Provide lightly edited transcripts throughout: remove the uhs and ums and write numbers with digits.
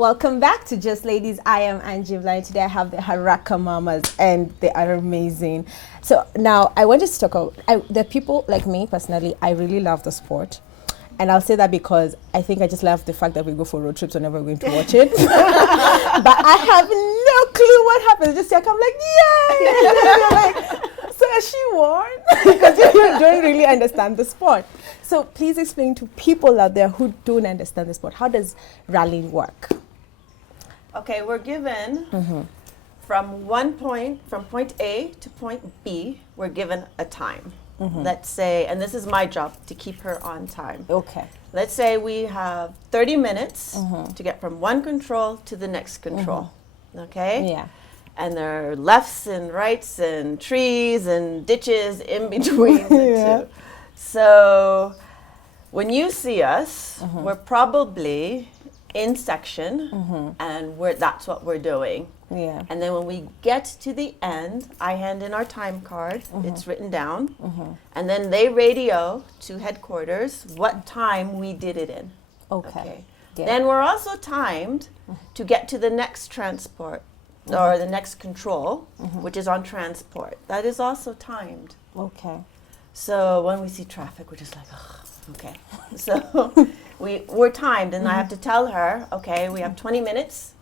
Welcome back to Just Ladies. I am Angie Blind. Today I have the Haraka Mamas and they are amazing. So now I want to talk about the people like me personally. I really love the sport. And I'll say that because I think I just love the fact that we go for road trips whenever we're going to watch it. But I have no clue what happens. Just like, I'm like, yay! And then you're like, so has she won? Because you don't really understand the sport. So please explain to people out there who don't understand the sport, how does rallying work? Okay, we're given from point A to point B, we're given a time. Let's say, and this is my job, to keep her on time. Okay. Let's say we have 30 minutes to get from one control to the next control. Okay? Yeah. And there are lefts and rights and trees and ditches in between the two. So when you see us, we're probably in section and that's what we're doing. Yeah. And then when we get to the end, I hand in our time card. It's written down. And then they radio to headquarters what time we did it in. Okay. Then we're also timed to get to the next transport or the next control, which is on transport. That is also timed. Okay. So when we see traffic, we're just like, oh, okay. So we're timed, and I have to tell her, okay, we have 20 minutes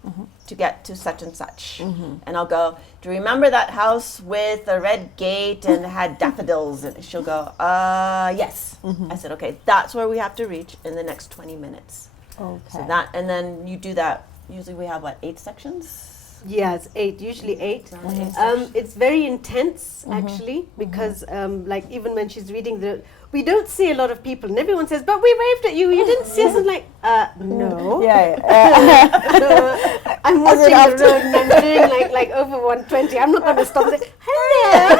to get to such and such. And I'll go, do you remember that house with a red gate and had daffodils? And she'll go, yes. I said, okay, that's where we have to reach in the next 20 minutes. Okay. So that, and then you do that. Usually we have, 8 sections? Yeah, it's 8, usually 8. Sections. It's very intense, actually, because even when she's reading we don't see a lot of people, and everyone says, but we waved at you, you didn't see us. I'm like, no. No, I'm watching the road and I'm doing like over 120. I'm not going to stop and say, hello.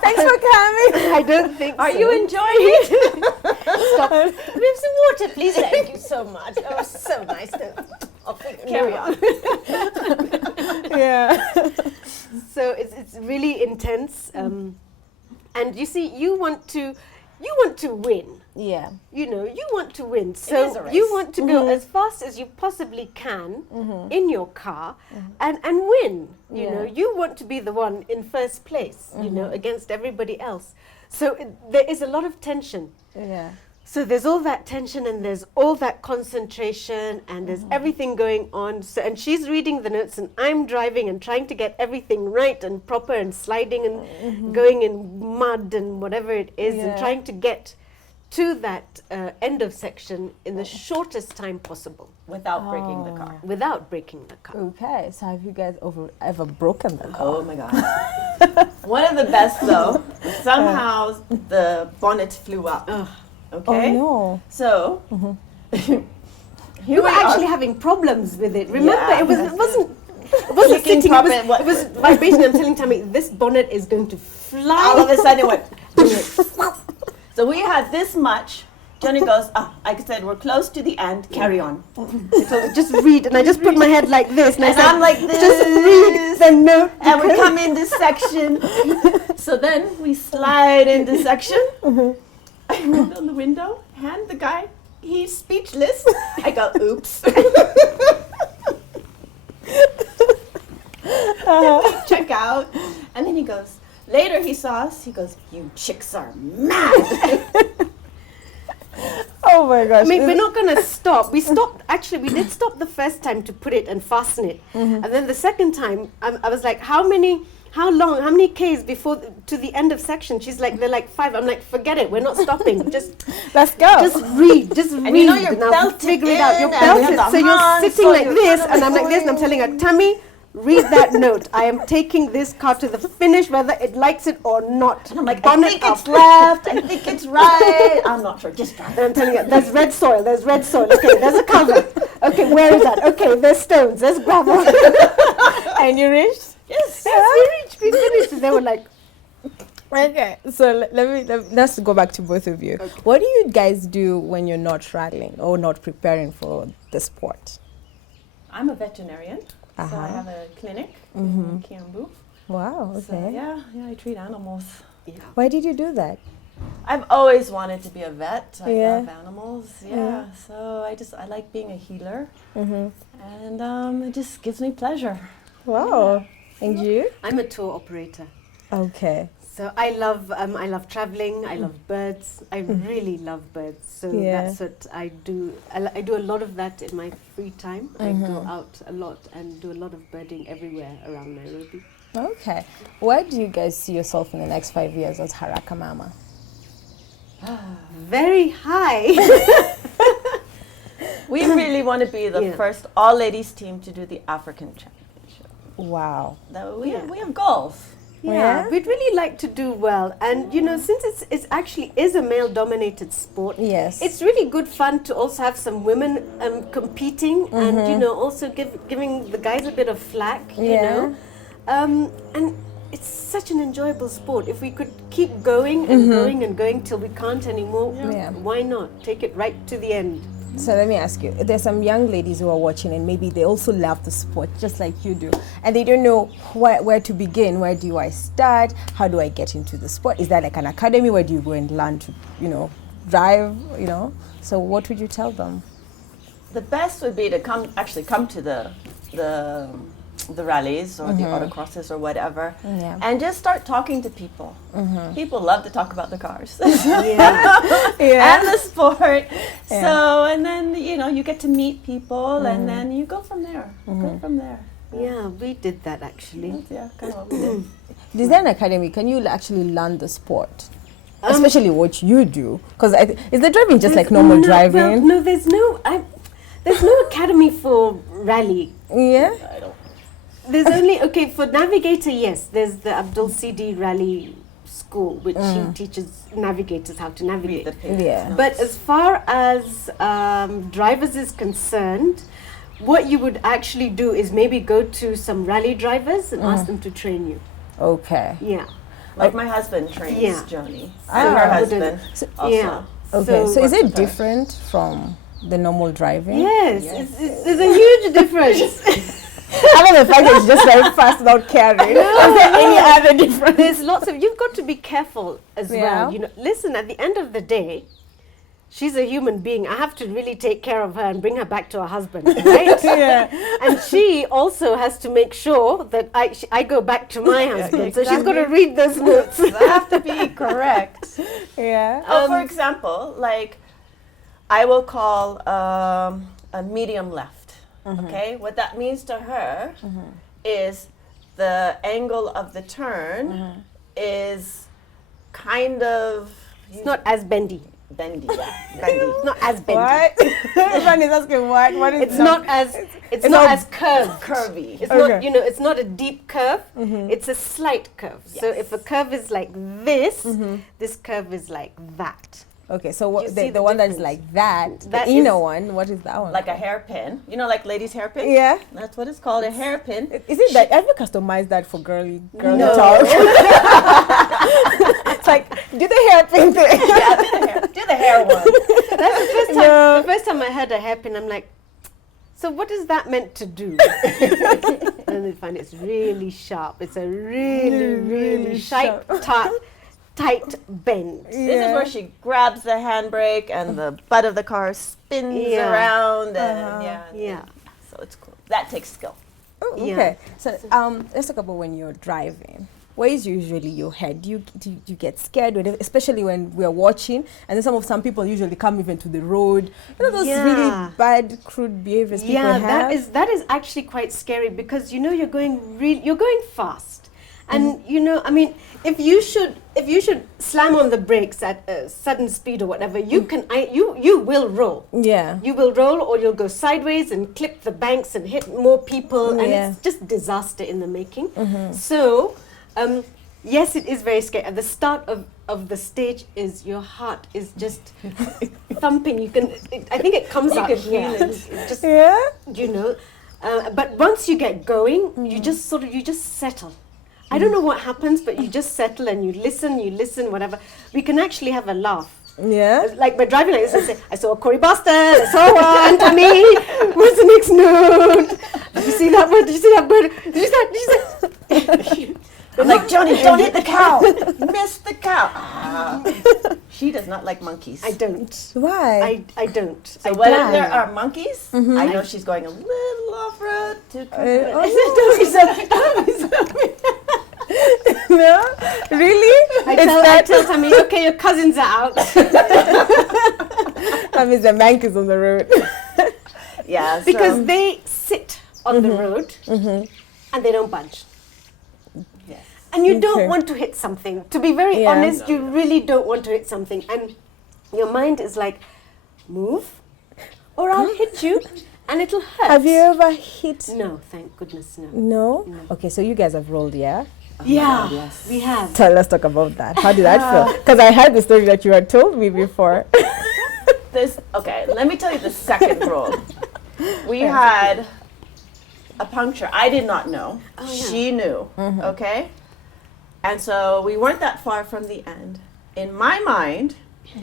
Thanks for coming. I don't think Are so. you enjoying it? Stop. We have some water, please. Thank you so much. That was so nice. Carry on. Yeah. So it's really intense. And you see, you want to win. Yeah. You want to win. is a So race. you want to go as fast as you possibly can in your car and win. You know, you want to be the one in first place, you know, against everybody else. So there is a lot of tension. Yeah. So there's all that tension and there's all that concentration and there's everything going on. So, and she's reading the notes and I'm driving and trying to get everything right and proper and sliding and going in mud and whatever it is and trying to get to that end of section in the shortest time possible. Without breaking the car. Without breaking the car. Okay. So have you guys ever broken the car? Oh my God. One of the best though, somehow the bonnet flew up. Okay? Oh no. So, You were actually having problems with it. Remember, Yeah, it wasn't Clicking sitting, puppet, it was vibration. I'm telling Tammy, this bonnet is going to fly. all of a sudden it went. So we had this much. Johnny goes, I said, we're close to the end, carry on. So just read, and I just put my head like this, and I And said, I'm like this. just read the note. And we come in this section. So then we slide into section. I roll down the window, hand the guy, he's speechless. I go, oops. Check out. And then he goes, later he saw us, he goes, you chicks are mad. Oh my gosh. I mean, we're not going to stop. We stopped, actually, we did stop the first time to put it and fasten it. And then the second time, I was like, how many Ks before to the end of section? She's like, they're like 5. I'm like, forget it, we're not stopping. Just Let's go. Just read. And you know you're Now belted figure it out. You're in, and you have belted. the So you're hands, sitting so like you're this, kind of and I'm like this, and I'm telling her, Tammy, read that note. I am taking this car to the finish, whether it likes it or not. And I'm like, I Bonnet think up. it's left, I think it's right. I'm not sure, just drive. And I'm telling her, there's red soil. Okay, there's a cover. Okay, where is that? Okay, there's stones, there's gravel. And you reached? Yes, we finished. And they were like, Okay, so let's go back to both of you. Okay. What do you guys do when you're not rallying or not preparing for the sport? I'm a veterinarian, so I have a clinic in Kiambu. Wow, okay. So yeah, I treat animals. yeah. Why did you do that? I've always wanted to be a vet. I Yeah. love animals. Yeah. Yeah. So I like being a healer, Mm-hmm. and it just gives me pleasure. Wow. And you? I'm a tour operator. Okay. So I love traveling. I love birds. I really love birds. So Yeah. that's what I do. I do a lot of that in my free time. I go out a lot and do a lot of birding everywhere around Nairobi. Okay. Where do you guys see yourself in the next 5 years as Haraka Mama? Very high. We really want to be the Yeah. first all-ladies team to do the African Championship. Wow. We have goals. Yeah? We'd really like to do well, and since it's actually is a male-dominated sport, Yes. it's really good fun to also have some women competing, and also giving the guys a bit of flack, Yeah. and it's such an enjoyable sport. If we could keep going and going and going till we can't anymore, Yeah. why not take it right to the end? So let me ask you, there's some young ladies who are watching and maybe they also love the sport just like you do, and they don't know where to begin. Where do I start? How do I get into the sport? Is there like an academy? Where do you go and learn to, drive, So what would you tell them? The best would be to come to the rallies or the autocrosses or whatever, Yeah. and just start talking to people. People love to talk about the cars Yeah. and the sport. Yeah. So, and then you get to meet people, and then you go from there. Go from there. Yeah, we did that actually. That's, yeah, kind of what we did. Is there an academy? Can you actually learn the sport? Especially what you do? Because is the driving just like normal driving? No, there's no academy for rally. Yeah? I don't. There's only for navigator. Yes, there's the Abdul Sidi Rally School, which he teaches navigators how to Read navigate. the papers. Yeah. But as far as drivers is concerned, what you would actually do is maybe go to some rally drivers and ask them to train you. Okay. Yeah. Like my husband trains Yeah. Joni. Ah. And her So husband also. Yeah. Okay. So is works it with her. different from the normal driving? Yes, Yes. there's a huge difference. Other than the fact that it's just very fast without caring. Is there any other difference? There's lots of, you've got to be careful as Yeah. well. Listen, at the end of the day, she's a human being. I have to really take care of her and bring her back to her husband, right? Yeah. And she also has to make sure that I go back to my husband. So she's got to read those notes. They have to be correct. Yeah. For example, like I will call a medium left. Okay, what that means to her is the angle of the turn is kind of It's not as bendy. bendy. Bendy. It's not as bendy. What? Everyone is asking what? What is It's not as It's not not as curved. Curvy. It's Okay. not, it's not a deep curve. It's a slight curve. So Yes. if a curve is like this, this curve is like that. Okay, so You see the the one that is difference? like that, That the inner is- one, what is that one? Like a hairpin. You know, like ladies' hairpin? Yeah. That's what it's called, a hairpin. Is it that? Have you customized that for girly No. talk? It's like, do the hairpin thing. Yeah, do the hair one. That's the first time. No. The first time I heard a hairpin, I'm like, so what is that meant to do? And I find it's really sharp. It's a really, really sharp. tight bend. This is where she grabs the handbrake and the butt of the car spins Yeah. around, and Yeah. so it's cool. That takes skill. Oh, Yeah. okay. So let's talk about when you're driving. Where is usually your head? Do you get scared, especially when we're watching, and then some people usually come even to the road. Those Yeah. really bad, crude behaviors people Yeah, have. that is actually quite scary because you're going fast, and I mean, if you should slam on the brakes at a sudden speed or whatever, you will roll. Yeah. You will roll, or you'll go sideways and clip the banks and hit more people, and Yeah. it's just disaster in the making. So, yes, it is very scary. At the start of the stage, your heart is just thumping. I think it comes out here. It just, Yeah. but once you get going, you just settle. I don't know what happens, but you just settle and you listen, whatever. We can actually have a laugh. Yeah. Like by driving like this, I say, I saw a Cory Boston, I saw one, Tommy, what's the next note? Did you see that word? Did you see that word? Did you see that? I'm like, Johnny, don't hit the cow. Missed the cow. Ah. She does not like monkeys. I don't. Why? I don't. So I when don't. there are monkeys, Mm-hmm. I know she's going a little off road to come. oh, no. no? Really? I tell Tammy, okay, your cousins are out. That means the man is on the road. Yeah, so, Because they sit on the road and they don't budge. yes. And you Okay. don't want to hit something. To be very Yeah. honest, you really don't want to hit something. And your mind is like, move or I'll hit you and it'll hurt. Have you ever hit? No, thank goodness, no. No? Okay, so you guys have rolled, yeah? Yeah, yes. we have. So let's talk about that. How did that feel? Because I heard the story that you had told me before. Okay, let me tell you the second roll. We had a puncture. I did not know. Oh, yeah. She knew. Okay? And so we weren't that far from the end. In my mind,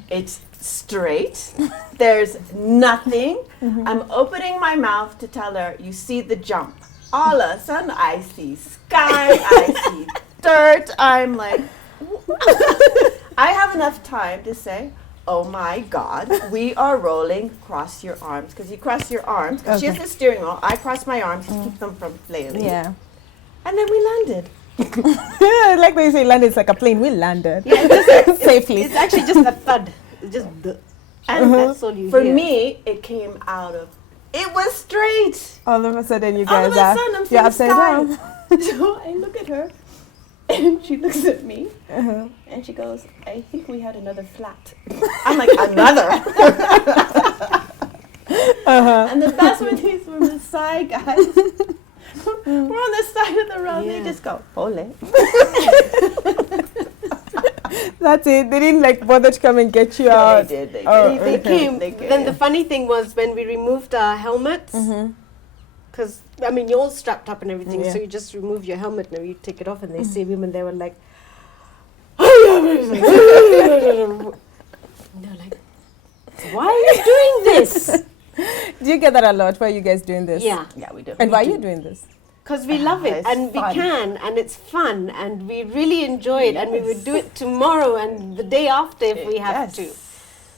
it's straight. There's nothing. I'm opening my mouth to tell her, you see the jump. All of a sudden, I see sky, I see dirt. I'm like, I have enough time to say, oh my God, we are rolling, cross your arms. Because you cross your arms, because she has Okay. the steering wheel, I cross my arms to keep them from flailing. Yeah. And then we landed. Like when you say landed, it's like a plane. We landed safely. It's actually just a thud. It's just and that's all you For hear. me, it came out of, it was straight. All of a sudden, you All guys of a are sudden, I'm you're seeing upside sky. down. So I look at her, and she looks at me, and she goes, I think we had another flat. I'm like, another? And the best were these from the side, guys. We're on the side of the road, Yeah. they just go, ole. That's it. They didn't like bother to come and get you No, out. they did, they Oh, did. They okay. came. They came. Then the funny thing was when we removed our helmets, because I mean you're all strapped up and everything, Yeah. so you just remove your helmet and you take it off, and they see women. They were like, they're like, why are you doing this? Do you get that a lot? Why are you guys doing this? Yeah, Yeah, we do. And why are you doing this? because we love it It's and we fun. can, and it's fun, and we really enjoy it, and we would do it tomorrow and the day after if we have to.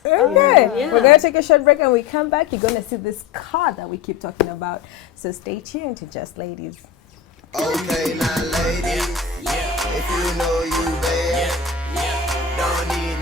Okay. Yeah. We're going to take a short break, and we come back. You're going to see this car that we keep talking about. So stay tuned to Just Ladies. Okay, now ladies, if you know you bad, don't need